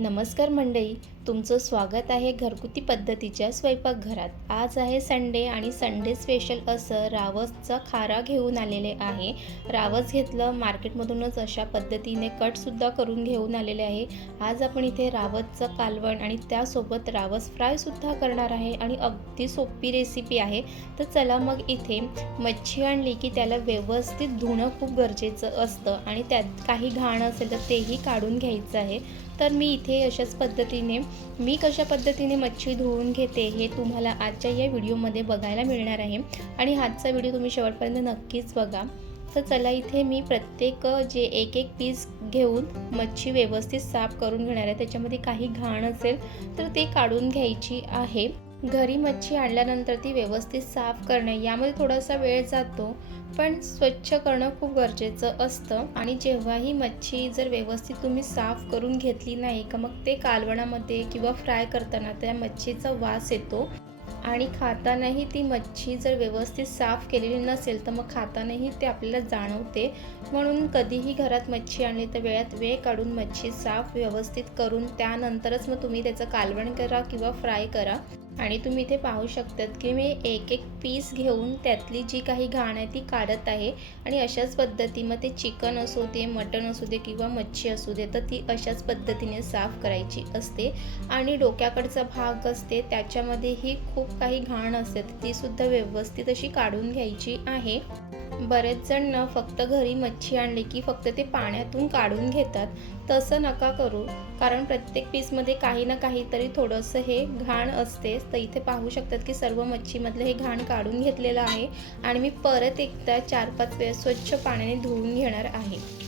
नमस्कार मंडळी तुमचं स्वागत आहे घरगुती पद्धतीच्या स्वयंपाकघरात. आज आहे संडे आणि संडे स्पेशल असं रावसचा खारा घेऊन आलेले आहे. रावस घेतलं मार्केटमधूनच अशा पद्धतीने कटसुद्धा करून घेऊन आलेले आहे. आज आपण इथे रावसचं कालवण आणि त्यासोबत रावस फ्रायसुद्धा करणार आहे आणि अगदी सोपी रेसिपी आहे. तर चला मग इथे मच्छी आणली की त्याला व्यवस्थित धुणं खूप गरजेचं असतं आणि त्यात काही घाण असेल तर तेही काढून घ्यायचं आहे. तर मी इथे अशाच पद्धतीने मी कशा पद्धतीने मच्छी धुवून घेते हे तुम्हाला आजच्या या व्हिडिओमध्ये बघायला मिळणार आहे. आणि आजचा व्हिडिओ तुम्ही शेवटपर्यंत नक्कीच बघा. तर चला इथे मी प्रत्येक जे एक एक पीस घेऊन मच्छी व्यवस्थित साफ करून घेणार आहे. त्याच्यामध्ये काही घाण असेल तर ते काढून घ्यायची आहे. घरी मच्छी आणल्यानंतर ती व्यवस्थित साफ करणे यामध्ये थोडासा वेळ जातो पण स्वच्छ करणं खूप गरजेचं असतं. आणि जेव्हाही मच्छी जर व्यवस्थित तुम्ही साफ करून घेतली नाही का मग ते कालवणामध्ये किंवा फ्राय करताना त्या मच्छीचा वास येतो. आणि खातानाही ती मच्छी जर व्यवस्थित साफ केलेली नसेल तर मग खातानाही ते आपल्याला जाणवते. म्हणून कधीही घरात मच्छी आणली तर वेळात वेळ काढून मच्छी साफ व्यवस्थित करून त्यानंतरच मग तुम्ही त्याचं कालवण करा किंवा फ्राय करा. आणि तुम्ही इथे पाहू शकतात की मी एक एक पीस घेऊन त्यातली जी काही घाण आहे ती काढत आहे. आणि अशाच पद्धती मग ते चिकन असू दे मटण असू दे किंवा मच्छी असू दे तर ती अशाच पद्धतीने साफ करायची असते. आणि डोक्याकडचा भाग असते त्याच्यामध्येही खूप काही घाण असते तीसुद्धा व्यवस्थित अशी काढून घ्यायची आहे. बरेच जण ना फक्त घरी मच्छी आणली की फक्त ते पाण्यातून काढून घेतात. तसं नका करू. कारण प्रत्येक पीसमध्ये काही ना काहीतरी थोडंसं हे घाण असतेच. तर इथे पाहू शकतात की सर्व मच्छीमधलं हे घाण काढून घेतलेलं आहे. आणि मी परत एकदा चार पाच वेळेस स्वच्छ पाण्याने धुवून घेणार आहे.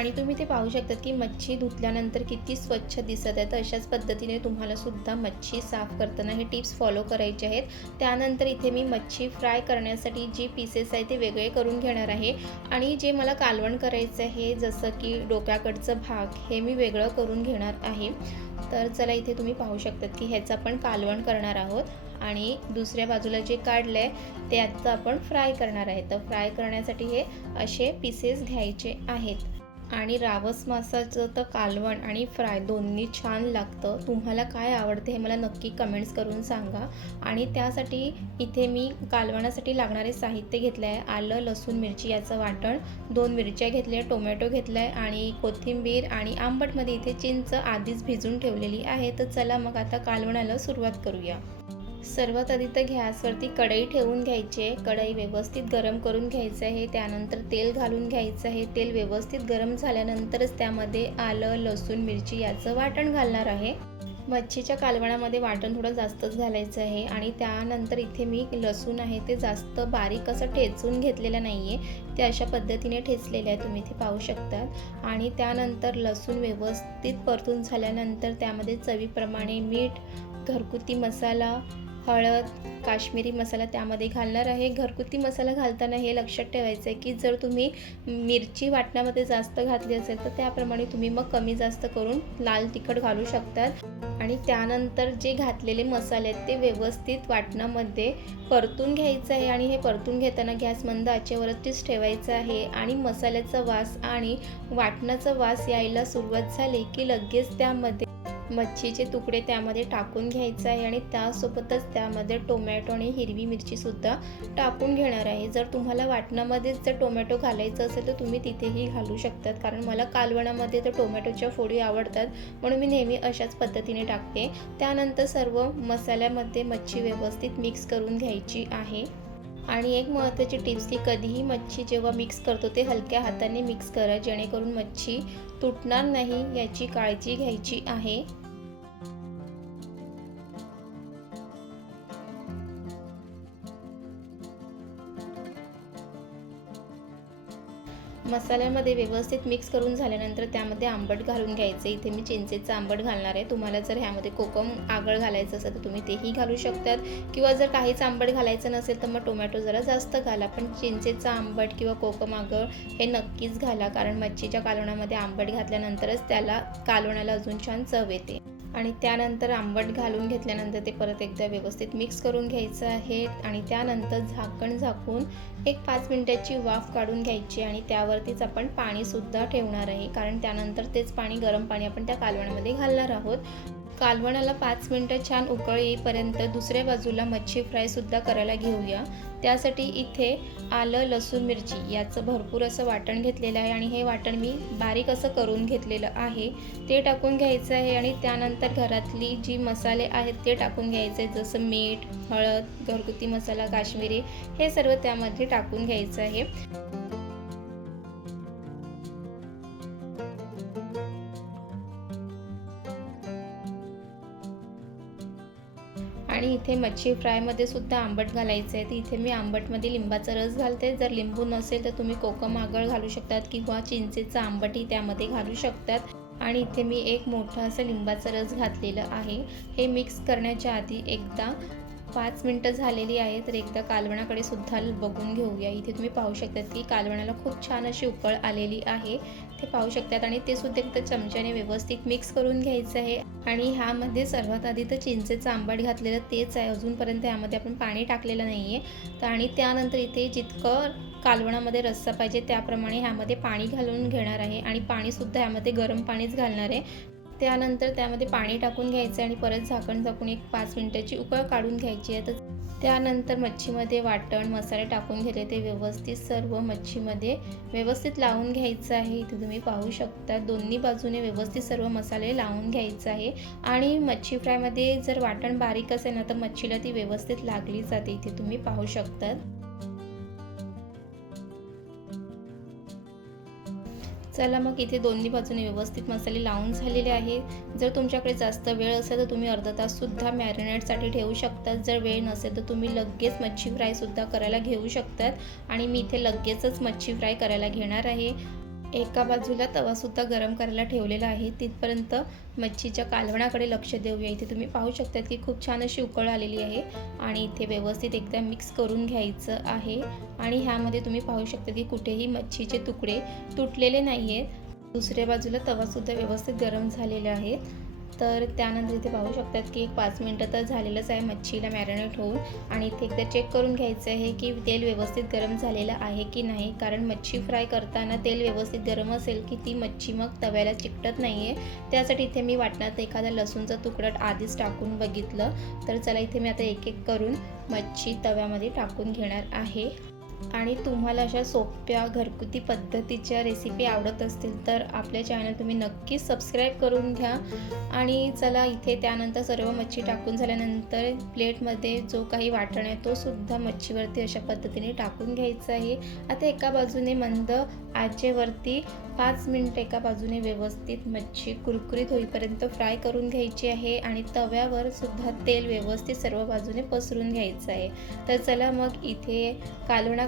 आणि तुम्ही ते पाहू शकतात की मच्छी धुतल्यानंतर किती स्वच्छ दिसत आहे तर अशाच पद्धतीने तुम्हाला सुद्धा मच्छी साफ करताना हे टिप्स फॉलो करायचे आहेत. त्यानंतर इथे मी मच्छी फ्राय करण्यासाठी जी पीसेस आहे ते वेगळे करून घेणार आहे. आणि जे मला कालवण करायचं आहे जसं की डोक्याकडचं भाग हे मी वेगळं करून घेणार आहे. तर चला इथे तुम्ही पाहू शकतात की ह्याचं आपण कालवण करणार आहोत. आणि दुसऱ्या बाजूला जे काढलं आहे ते आत्ता आपण फ्राय करणार आहे. तर फ्राय करण्यासाठी हे असे पीसेस घ्यायचे आहेत. आणि रावस मासाचं तर कालवण आणि फ्राय दोन्ही छान लागतं. तुम्हाला काय आवडते हे मला नक्की कमेंट्स करून सांगा. आणि त्यासाठी इथे मी कालवणासाठी लागणारे साहित्य घेतलं आहे आलं लसूण मिरची याचं वाटण. दोन मिरच्या घेतल्या टोमॅटो घेतला आहे आणि कोथिंबीर आणि आंबटमध्ये इथे चिंच आधीच भिजून ठेवलेली आहे. तर चला मग आता कालवणाला सुरुवात करूया. सर्वात आधी तर गॅसवरती कढई ठेवून घ्यायची आहे. कढई व्यवस्थित गरम करून घ्यायचं आहे. त्यानंतर तेल घालून घ्यायचं आहे. तेल व्यवस्थित गरम झाल्यानंतरच त्यामध्ये आलं लसूण मिरची याचं वाटण घालणार आहे. मच्छीच्या कालवणामध्ये वाटण थोडं जास्तच घालायचं आहे. आणि त्यानंतर इथे मी लसूण आहे ते जास्त बारीक असं ठेचून घेतलेलं नाही आहे ते अशा पद्धतीने ठेचलेले आहे. तुम्ही इथे पाहू शकतात. आणि त्यानंतर लसूण व्यवस्थित परतून झाल्यानंतर त्यामध्ये चवीप्रमाणे मीठ घरगुती मसाला हळद काश्मीरी मसाला त्यामध्ये घालणार आहे. घरगुती मसाला घालताना हे लक्षात ठेवायचं आहे की जर तुम्ही मिरची वाटण्यामध्ये जास्त घातली असेल तर त्याप्रमाणे तुम्ही मग कमी जास्त करून लाल तिखट घालू शकतात. आणि त्यानंतर जे घातलेले मसाले आहेत ते व्यवस्थित वाटणामध्ये परतून घ्यायचं आहे आणि हे परतून घेताना गॅस मंद आचेवरतीच ठेवायचं आहे. आणि मसाल्याचा वास आणि वाटणाचा वास यायला सुरुवात झाली की लगेच त्यामध्ये मच्छीचे तुकडे त्यामध्ये टाकून घ्यायचं आहे आणि त्यासोबतच त्यामध्ये टोमॅटो आणि हिरवी मिरचीसुद्धा टाकून घेणार आहे. जर तुम्हाला वाटणामध्येच जर टोमॅटो घालायचं असेल तर तुम्ही तिथेही घालू शकतात. कारण मला कालवणामध्ये तर टोमॅटोच्या फोडी आवडतात. म्हणून मी नेहमी अशाच पद्धतीने टाकते. त्यानंतर सर्व मसाल्यामध्ये मच्छी व्यवस्थित मिक्स करून घ्यायची आहे. आणि एक महत्त्वाची टिप्स की कधीही मच्छी जेव्हा मिक्स करतो ते हलक्या हाताने मिक्स करा जेणेकरून मच्छी तुटणार नाही याची काळजी घ्यायची आहे. मसाल्यामध्ये व्यवस्थित मिक्स करून झाल्यानंतर त्यामध्ये आंबट घालून घ्यायचं. इथे मी चिंचेचं आंबट घालणार आहे. तुम्हाला जर ह्यामध्ये कोकम आगळ घालायचं असेल तर तुम्ही तेही घालू शकतात. किंवा जर काहीच आंबट घालायचं नसेल तर मग टोमॅटो जरा जास्त घाला. पण चिंचेचं आंबट किंवा कोकम आगळ हे नक्कीच घाला. कारण मच्छीच्या कालवणामध्ये आंबट घातल्यानंतरच त्याला कालवणाला अजून छान चव येते. आणि त्यानंतर आंबट घालून घेतल्यानंतर ते परत एकदा व्यवस्थित मिक्स करून घ्यायचं आहे. आणि त्यानंतर झाकण झाकून एक पाच मिनिटाची वाफ काढून घ्यायची आणि त्यावरतीच आपण पाणीसुद्धा ठेवणार आहे. कारण त्यानंतर तेच पाणी गरम पाणी आपण त्या कालवणामध्ये घालणार आहोत. कालवणाला पाच मिनटं छान उकळ येईपर्यंत दुसऱ्या बाजूला मच्छी फ्रायसुद्धा करायला घेऊया. त्यासाठी इथे आलं लसूण मिरची याचं भरपूर असं वाटण घेतलेलं आहे आणि हे वाटण मी बारीक असं करून घेतलेलं आहे. ते टाकून घ्यायचं आहे आणि त्यानंतर घरातली जी मसाले आहेत ते टाकून घ्यायचे जसं मीठ हळद घरगुती मसाला काश्मीरी हे सर्व त्यामध्ये टाकून घ्यायचं आहे. आणि इथे मच्छी फ्रायमध्ये सुद्धा आंबट घालायचं आहे तर इथे मी आंबटमध्ये लिंबाचा रस घालते. जर लिंबू नसेल तर तुम्ही कोकम आगळ घालू शकतात किंवा चिंचेचं आंबटही त्यामध्ये घालू शकतात. आणि इथे मी एक मोठा असं लिंबाचा रस घातलेलं आहे. हे मिक्स करण्याच्या आधी एकदा पाच मिनटं झालेली आहे तर एकदा कालवणाकडे सुद्धा बघून घेऊया. इथे तुम्ही पाहू शकतात की कालवणाला खूप छान अशी उकळ आलेली आहे. ते पाहू शकतात आणि ते सुद्धा एकदा चमच्याने व्यवस्थित मिक्स करून घ्यायचं आहे. आणि ह्यामध्ये सर्वात आधी तर चिंचेचं आंबट घातलेलं तेच आहे. अजूनपर्यंत यामध्ये आपण पाणी टाकलेलं नाही आहे तर आणि त्यानंतर इथे जितकं कालवणामध्ये रस्सा पाहिजे त्याप्रमाणे ह्यामध्ये पाणी घालून घेणार आहे. आणि पाणीसुद्धा ह्यामध्ये गरम पाणीच घालणार आहे. त्यानंतर त्यामध्ये पाणी टाकून घ्यायचं आणि परत झाकण झाकून एक पाच मिनटाची उकळ काढून घ्यायची आहे. तर त्यानंतर मच्छीमध्ये वाटण मसाले टाकून घेतले ते व्यवस्थित सर्व मच्छीमध्ये व्यवस्थित लावून घ्यायचं आहे. इथे तुम्ही पाहू शकता दोन्ही बाजूने व्यवस्थित सर्व मसाले लावून घ्यायचं आहे. आणि मच्छी फ्रायमध्ये जर वाटण बारीक असेल ना तर मच्छीला ती व्यवस्थित लागली जाते. इथे तुम्ही पाहू शकतात. चला मग इथे दोन्ही बाजूने व्यवस्थित मसाले लावून झालेले आहे जर तुमच्याकडे जास्त वेळ असेल तर तुम्ही अर्धा ताससुद्धा मॅरिनेटसाठी ठेवू शकतात जर वेळ नसेल तर तुम्ही लगेच मच्छी फ्रायसुद्धा करायला घेऊ शकतात. आणि मी इथे लगेचच मच्छी फ्राय करायला घेणार आहे. एका बाजूला तवासुद्धा गरम करायला ठेवलेला आहे. तिथपर्यंत मच्छीच्या कालवणाकडे लक्ष देऊया. इथे तुम्ही पाहू शकतात की खूप छान अशी उकळ आलेली आहे आणि इथे व्यवस्थित एकदा मिक्स करून घ्यायचं आहे. आणि ह्यामध्ये तुम्ही पाहू शकता की कुठेही मच्छीचे तुकडे तुटलेले नाही आहेत दुसऱ्या बाजूला तवासुद्धा व्यवस्थित गरम झालेला आहे. तर त्यानंतर इथे पाहू शकतात की एक पाच मिनटं तर झालेलंच आहे मच्छीला मॅरिनेट होऊन. आणि इथे एकदा चेक करून घ्यायचं आहे की तेल व्यवस्थित गरम झालेलं आहे की नाही. कारण मच्छी फ्राय करताना तेल व्यवस्थित गरम असेल की ती मच्छी मग तव्याला चिकटत नाही आहे त्यासाठी इथे मी वाटण्यात एखादा लसूणचा तुकडा आधीच टाकून बघितलं. तर चला इथे मी आता एक एक करून मच्छी तव्यामध्ये टाकून घेणार आहे. आणि तुम्हाला अशा सोप्या घरगुती पद्धतीच्या रेसिपी आवडत असतील तर आपल्या चॅनल तुम्ही नक्कीच सबस्क्राईब करून घ्या. आणि चला इथे त्यानंतर सर्व मच्छी टाकून झाल्यानंतर प्लेटमध्ये जो काही वाटण आहे तो सुद्धा मच्छीवरती अशा पद्धतीने टाकून घ्यायचा आहे. आता एका बाजूने मंद आचेवरती पाच मिनटं एका बाजूने व्यवस्थित मच्छी कुरकुरीत होईपर्यंत फ्राय करून घ्यायची आहे आणि तव्यावर सुद्धा तेल व्यवस्थित सर्व बाजूने पसरून घ्यायचं आहे. तर चला मग इथे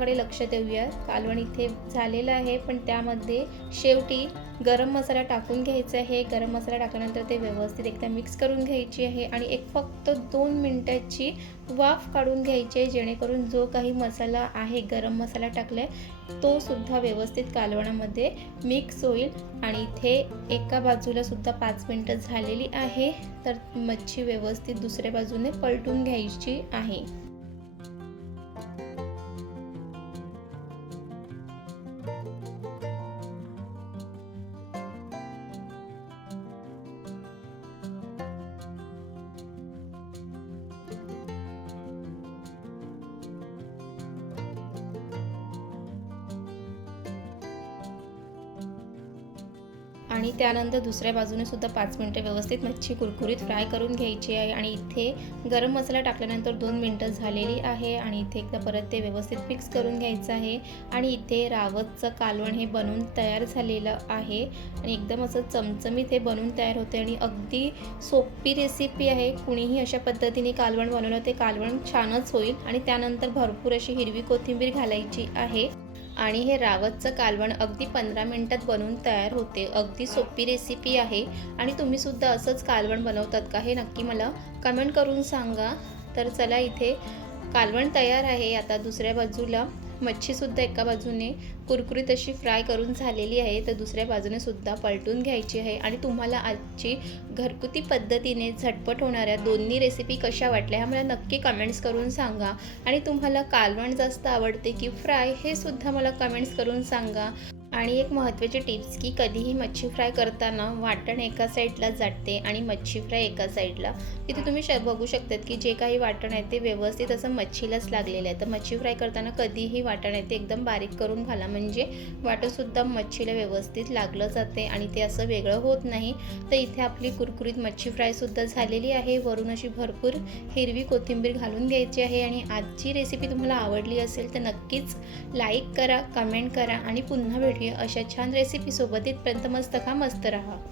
मसाल्याकडे लक्ष देऊया कालवण इथे झालेलं आहे पण त्यामध्ये शेवटी गरम मसाला टाकून घ्यायचा आहे. गरम मसाला टाकल्यानंतर ते व्यवस्थित एकदा मिक्स करून घ्यायची आहे आणि एक फक्त दोन मिनटाची वाफ काढून घ्यायची आहे जेणेकरून जो काही मसाला आहे गरम मसाला टाकला आहे तो सुद्धा व्यवस्थित कालवणामध्ये मिक्स होईल. आणि इथे एका बाजूला सुद्धा पाच मिनटं झालेली आहे तर मच्छी व्यवस्थित दुसऱ्या बाजूने पलटून घ्यायची आहे. आणि त्यानंतर दुसऱ्या बाजूने सुद्धा पाच मिनटं व्यवस्थित मच्छी कुरकुरीत फ्राय करून घ्यायची आहे. आणि इथे गरम मसाला टाकल्यानंतर दोन मिनटं झालेली आहे. आणि इथे एकदा परत ते व्यवस्थित मिक्स करून घ्यायचं आहे. आणि इथे रावतचं कालवण हे बनवून तयार झालेलं आहे. आणि एकदम असं चमचमीत हे बनवून तयार होते. आणि अगदी सोपी रेसिपी आहे. कुणीही अशा पद्धतीने कालवण बनवलं ते कालवण छानच होईल. आणि त्यानंतर भरपूर अशी हिरवी कोथिंबीर घालायची आहे. आणि हे रावतचं कालवण अगदी पंधरा मिनटात बनवून तयार होते. अगदी सोपी रेसिपी आहे. आणि तुम्हीसुद्धा असंच कालवण बनवतात का हे नक्की मला कमेंट करून सांगा. तर चला इथे कालवण तयार आहे. आता दुसऱ्या बाजूला मच्छीसुद्धा एका बाजूने कुरकुरीत अशी फ्राय करून झालेली आहे तर दुसऱ्या बाजूने सुद्धा पलटून घ्यायची आहे. आणि तुम्हाला आजची घरगुती पद्धतीने झटपट होणाऱ्या दोन्ही रेसिपी कशा वाटल्या ह्या मला नक्की कमेंट्स करून सांगा. आणि तुम्हाला कालवण जास्त आवडते की फ्राय हे सुद्धा मला कमेंट्स करून सांगा. आणि एक महत्त्वाची टिप्स की कधीही मच्छी फ्राय करताना वाटण एका साईडला जाते आणि मच्छी फ्राय एका साईडला. तिथे तुम्ही श बघू शकतात की जे काही वाटण आहे ते व्यवस्थित असं मच्छीलाच लागलेलं आहे. तर मच्छी फ्राय करताना कधीही वाटण आहे ते एकदम बारीक करून घाला. म्हणजे वाटणसुद्धा मच्छीला व्यवस्थित लागलं जाते आणि ते असं वेगळं होत नाही. तर इथे आपली कुरकुरीत मच्छी फ्रायसुद्धा झालेली आहे. वरून अशी भरपूर हिरवी कोथिंबीर घालून घ्यायची आहे आणि आजची रेसिपी तुम्हाला आवडली असेल तर नक्कीच लाईक करा कमेंट करा आणि पुन्हा भेट. अशा छान रेसिपीसोबत इथपर्यंत मस्त का मस्त राहा.